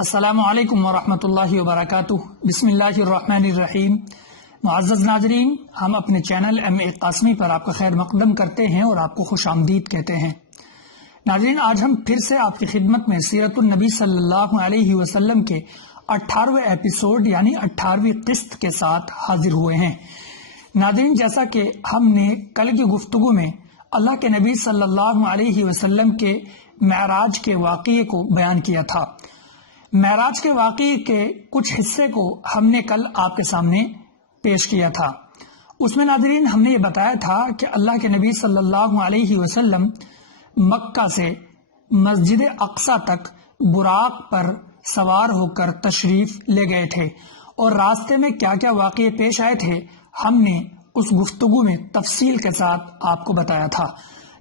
السلام علیکم ورحمۃ اللہ وبرکاتہ۔ بسم اللہ الرحمن الرحیم۔ معزز ناظرین، ہم اپنے چینل ایم اے قاسمی پر آپ کا خیر مقدم کرتے ہیں اور آپ کو خوش آمدید کہتے ہیں۔ ناظرین، آج ہم پھر سے آپ کی خدمت میں سیرت النبی صلی اللہ علیہ وسلم کے 18ویں ایپیسوڈ یعنی 18ویں قسط کے ساتھ حاضر ہوئے ہیں۔ ناظرین، جیسا کہ ہم نے کل کی گفتگو میں اللہ کے نبی صلی اللہ علیہ وسلم کے معراج کے واقعے کو بیان کیا تھا، معراج کے واقعے کے کچھ حصے کو ہم نے کل آپ کے سامنے پیش کیا تھا۔ اس میں ناظرین ہم نے یہ بتایا تھا کہ اللہ کے نبی صلی اللہ علیہ وسلم مکہ سے مسجد اقصی تک براق پر سوار ہو کر تشریف لے گئے تھے، اور راستے میں کیا کیا واقعے پیش آئے تھے ہم نے اس گفتگو میں تفصیل کے ساتھ آپ کو بتایا تھا۔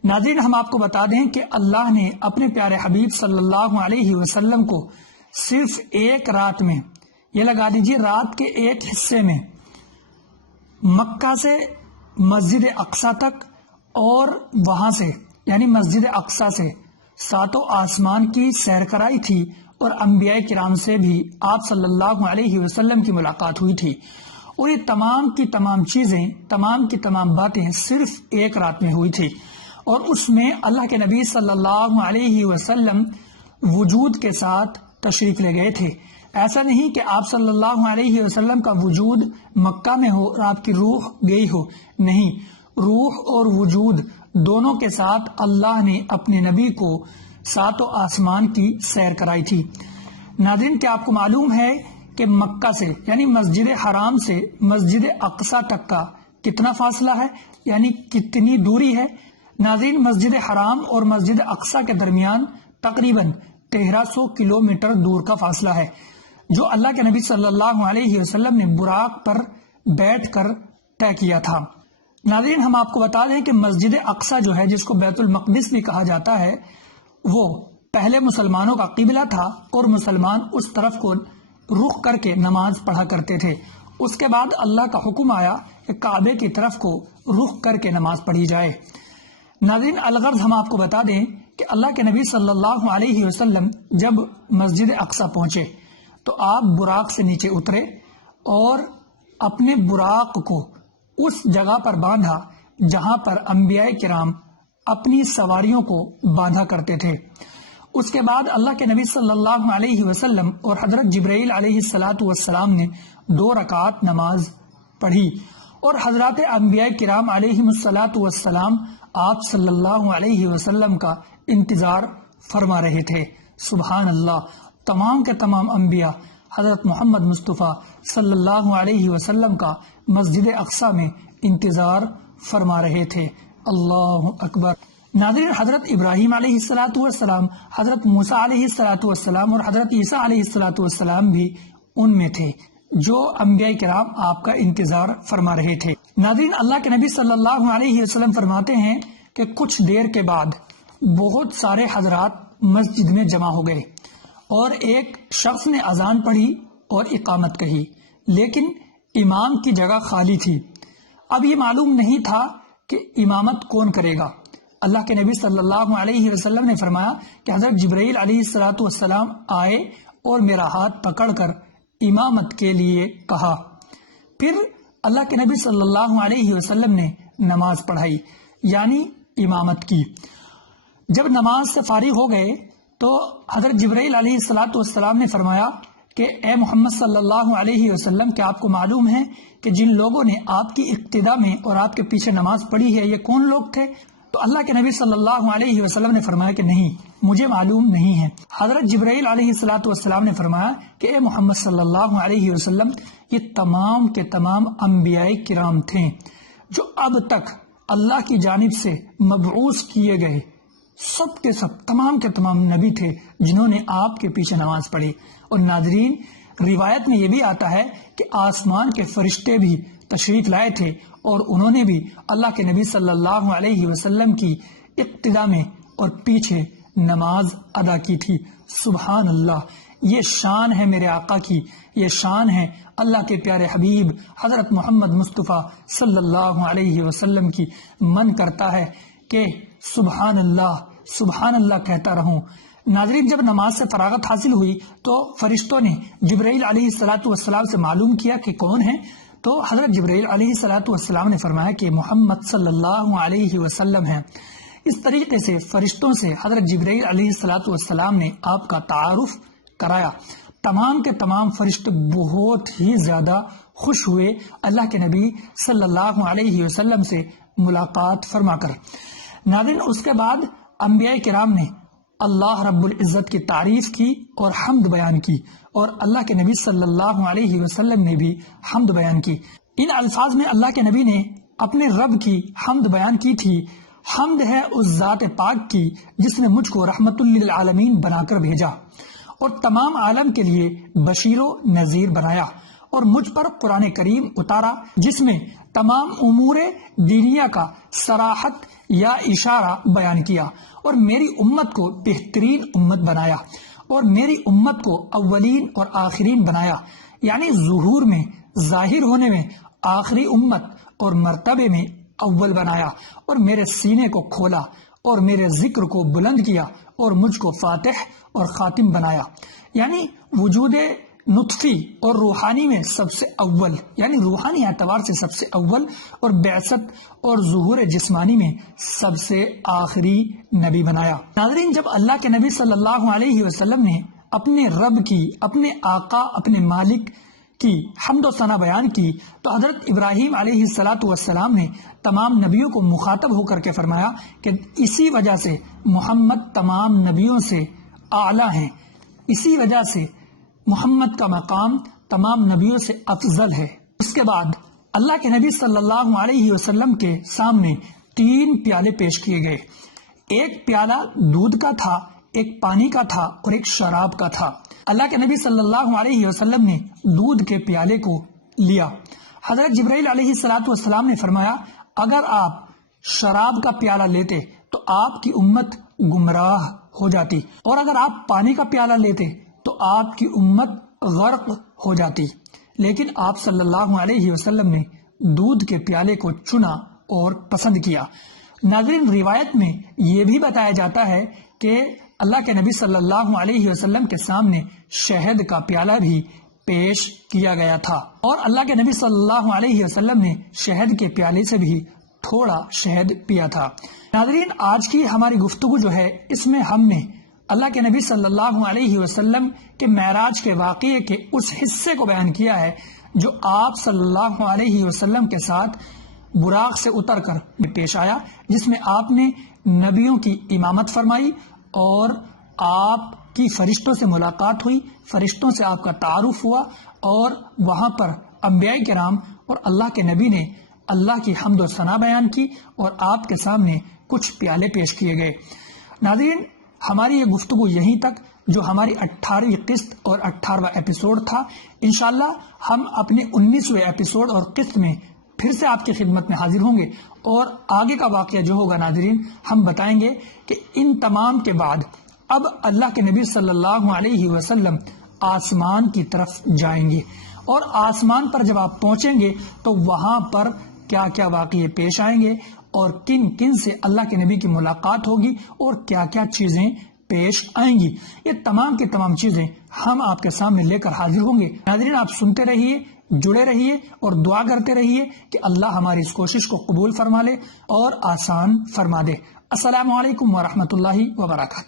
ناظرین، ہم آپ کو بتا دیں کہ اللہ نے اپنے پیارے حبیب صلی اللہ علیہ وسلم کو صرف ایک رات میں، یہ لگا دیجیے رات کے ایک حصے میں، مکہ سے مسجد اقصی تک اور وہاں سے یعنی مسجد اقصی سے ساتوں آسمان کی سیر کرائی تھی، اور انبیاء کرام سے بھی آپ صلی اللہ علیہ وسلم کی ملاقات ہوئی تھی، اور یہ تمام کی تمام چیزیں، تمام کی تمام باتیں صرف ایک رات میں ہوئی تھی۔ اور اس میں اللہ کے نبی صلی اللہ علیہ وسلم وجود کے ساتھ تشریف لے گئے تھے۔ ایسا نہیں کہ آپ صلی اللہ علیہ وسلم کا وجود مکہ میں ہو اور آپ کی روح گئی ہو، نہیں، روح اور وجود دونوں کے ساتھ اللہ نے اپنے نبی کو ساتوں آسمان کی سیر کرائی تھی۔ ناظرین، کیا آپ کو معلوم ہے کہ مکہ سے یعنی مسجد حرام سے مسجد اقصی تک کا کتنا فاصلہ ہے، یعنی کتنی دوری ہے؟ ناظرین، مسجد حرام اور مسجد اقصی کے درمیان تقریباً 1300 کلومیٹر دور کا فاصلہ ہے، جو اللہ کے نبی صلی اللہ علیہ وسلم نے براق پر بیٹھ کر طے کیا تھا۔ ناظرین، ہم آپ کو بتا دیں کہ مسجد اقصی جو ہے، جس کو بیت المقدس بھی کہا جاتا ہے، وہ پہلے مسلمانوں کا قبلہ تھا، اور مسلمان اس طرف کو رخ کر کے نماز پڑھا کرتے تھے۔ اس کے بعد اللہ کا حکم آیا کہ کعبے کی طرف کو رخ کر کے نماز پڑھی جائے۔ ناظرین، الغرض ہم آپ کو بتا دیں کہ اللہ کے نبی صلی اللہ علیہ وسلم جب مسجد اقصی پہنچے تو آپ براق سے نیچے اترے اور اپنے براق کو اس جگہ پر باندھا جہاں پر انبیاء کرام اپنی سواریوں کو باندھا کرتے تھے۔ اس کے بعد اللہ کے نبی صلی اللہ علیہ وسلم اور حضرت جبرائیل علیہ السلام نے 2 رکعت نماز پڑھی، اور حضرات انبیاء کرام علیہ السلام آپ صلی اللہ علیہ وسلم کا انتظار فرما رہے تھے۔ سبحان اللہ، تمام کے تمام انبیاء حضرت محمد مصطفیٰ صلی اللہ علیہ وسلم کا مسجد اقصی میں انتظار فرما رہے تھے۔ اللہ اکبر۔ ناظرین، حضرت ابراہیم علیہ السلام، حضرت موسیٰ علیہ السلام اور حضرت عیسیٰ علیہ السلام بھی ان میں تھے جو انبیاء کرام آپ کا انتظار فرما رہے تھے۔ ناظرین، اللہ کے نبی صلی اللہ علیہ وسلم فرماتے ہیں کہ کچھ دیر کے بعد بہت سارے حضرات مسجد میں جمع ہو گئے، اور ایک شخص نے اذان پڑھی اور اقامت کہی، لیکن امام کی جگہ خالی تھی۔ اب یہ معلوم نہیں تھا کہ امامت کون کرے گا۔ اللہ کے نبی صلی اللہ علیہ وسلم نے فرمایا کہ حضرت جبرائیل علیہ السلام آئے اور میرا ہاتھ پکڑ کر امامت کے لیے کہا۔ پھر اللہ کے نبی صلی اللہ علیہ وسلم نے نماز پڑھائی یعنی امامت کی۔ جب نماز سے فارغ ہو گئے تو حضرت جبرائیل علیہ السلام نے فرمایا کہ اے محمد صلی اللہ علیہ وسلم، کیا آپ کو معلوم ہے کہ جن لوگوں نے آپ کی اقتدا میں اور آپ کے پیچھے نماز پڑھی ہے یہ کون لوگ تھے؟ تو اللہ کے نبی صلی اللہ علیہ وسلم نے فرمایا کہ نہیں، مجھے معلوم نہیں ہے۔ حضرت جبرائیل علیہ السلام نے فرمایا کہ اے محمد صلی اللہ علیہ وسلم، یہ تمام کے تمام انبیاء کرام تھے جو اب تک اللہ کی جانب سے مبعوث کیے گئے، سب کے سب تمام کے تمام نبی تھے جنہوں نے آپ کے پیچھے نماز پڑھی۔ اور ناظرین، روایت میں یہ بھی آتا ہے کہ آسمان کے فرشتے بھی تشریف لائے تھے، اور انہوں نے بھی اللہ کے نبی صلی اللہ علیہ وسلم کی اقتدا میں اور پیچھے نماز ادا کی تھی۔ سبحان اللہ، یہ شان ہے میرے آقا کی، یہ شان ہے اللہ کے پیارے حبیب حضرت محمد مصطفیٰ صلی اللہ علیہ وسلم کی۔ من کرتا ہے کہ سبحان اللہ کہتا رہوں۔ ناظرین، جب نماز سے فراغت حاصل ہوئی تو فرشتوں نے جبرائیل علیہ الصلوۃ والسلام سے معلوم کیا کہ کون ہے، تو حضرت جبرائیل علیہ الصلوۃ والسلام نے فرمایا کہ محمد صلی اللہ علیہ وسلم ہیں۔ اس طریقے سے فرشتوں سے حضرت جبرائیل علیہ الصلوۃ والسلام نے آپ کا تعارف کرایا۔ تمام کے تمام فرشتے بہت ہی زیادہ خوش ہوئے اللہ کے نبی صلی اللہ علیہ وسلم سے ملاقات فرما کر۔ ناظرین، اس کے بعد انبیاء کرام نے اللہ رب العزت کی تعریف کی اور حمد بیان کی، اور اللہ کے نبی صلی اللہ علیہ وسلم نے بھی حمد بیان کی۔ ان الفاظ میں اللہ کے نبی نے اپنے رب کی حمد بیان کی تھی۔ حمد ہے اس ذات پاک کی جس نے مجھ کو رحمت للعالمین بنا کر بھیجا اور تمام عالم کے لیے بشیر و نذیر بنایا، اور مجھ پر قرآن کریم اتارا جس میں تمام امور دینیہ کا صراحت یا اشارہ بیان کیا، اور میری امت کو بہترین امت بنایا، اور میری امت کو اولین اور آخرین بنایا، یعنی ظہور میں، ظاہر ہونے میں آخری امت اور مرتبے میں اول بنایا، اور میرے سینے کو کھولا اور میرے ذکر کو بلند کیا، اور مجھ کو فاتح اور خاتم بنایا، یعنی وجود نطفی اور روحانی میں سب سے اول، یعنی روحانی اعتبار سے سب سے اول، اور بعثت اور ظہور جسمانی میں سب سے آخری نبی بنایا۔ ناظرین، جب اللہ کے نبی صلی اللہ علیہ وسلم نے اپنے رب کی، اپنے آقا، اپنے مالک کی حمد و ثنا بیان کی تو حضرت ابراہیم علیہ الصلوۃ والسلام نے تمام نبیوں کو مخاطب ہو کر کے فرمایا کہ اسی وجہ سے محمد تمام نبیوں سے اعلیٰ ہیں، اسی وجہ سے محمد کا مقام تمام نبیوں سے افضل ہے۔ اس کے بعد اللہ کے نبی صلی اللہ علیہ وسلم کے سامنے 3 پیالے پیش کیے گئے۔ ایک پیالہ دودھ کا تھا، ایک پانی کا تھا، اور ایک شراب کا تھا۔ اللہ کے نبی صلی اللہ علیہ وسلم نے دودھ کے پیالے کو لیا۔ حضرت جبرائیل علیہ الصلوۃ والسلام نے فرمایا اگر آپ شراب کا پیالہ لیتے تو آپ کی امت گمراہ ہو جاتی، اور اگر آپ پانی کا پیالہ لیتے تو آپ کی امت غرق ہو جاتی، لیکن آپ صلی اللہ علیہ وسلم نے دودھ کے پیالے کو چنا اور پسند کیا۔ ناظرین، روایت میں یہ بھی بتایا جاتا ہے کہ اللہ کے نبی صلی اللہ علیہ وسلم کے سامنے شہد کا پیالہ بھی پیش کیا گیا تھا، اور اللہ کے نبی صلی اللہ علیہ وسلم نے شہد کے پیالے سے بھی تھوڑا شہد پیا تھا۔ ناظرین، آج کی ہماری گفتگو جو ہے اس میں ہم نے اللہ کے نبی صلی اللہ علیہ وسلم کے معراج کے واقعے کے اس حصے کو بیان کیا ہے جو آپ صلی اللہ علیہ وسلم کے ساتھ براق سے اتر کر پیش آیا، جس میں آپ نے نبیوں کی امامت فرمائی اور آپ کی فرشتوں سے ملاقات ہوئی، فرشتوں سے آپ کا تعارف ہوا، اور وہاں پر انبیاء کرام اور اللہ کے نبی نے اللہ کی حمد و ثنا بیان کی اور آپ کے سامنے کچھ پیالے پیش کیے گئے۔ ناظرین، ہماری یہ گفتگو یہیں تک، جو ہماری 18ویں قسط اور 18واں ایپیسوڈ تھا۔ انشاءاللہ ہم اپنے 19ویں ایپیسوڈ اور قسط میں پھر سے آپ کی خدمت میں حاضر ہوں گے، اور آگے کا واقعہ جو ہوگا ناظرین ہم بتائیں گے کہ ان تمام کے بعد اب اللہ کے نبی صلی اللہ علیہ وسلم آسمان کی طرف جائیں گے، اور آسمان پر جب آپ پہنچیں گے تو وہاں پر کیا کیا واقعے پیش آئیں گے، اور کن کن سے اللہ کے نبی کی ملاقات ہوگی، اور کیا کیا چیزیں پیش آئیں گی، یہ تمام کی تمام چیزیں ہم آپ کے سامنے لے کر حاضر ہوں گے۔ ناظرین، آپ سنتے رہیے، جڑے رہیے اور دعا کرتے رہیے کہ اللہ ہماری اس کوشش کو قبول فرما لے اور آسان فرما دے۔ السلام علیکم ورحمۃ اللہ وبرکاتہ۔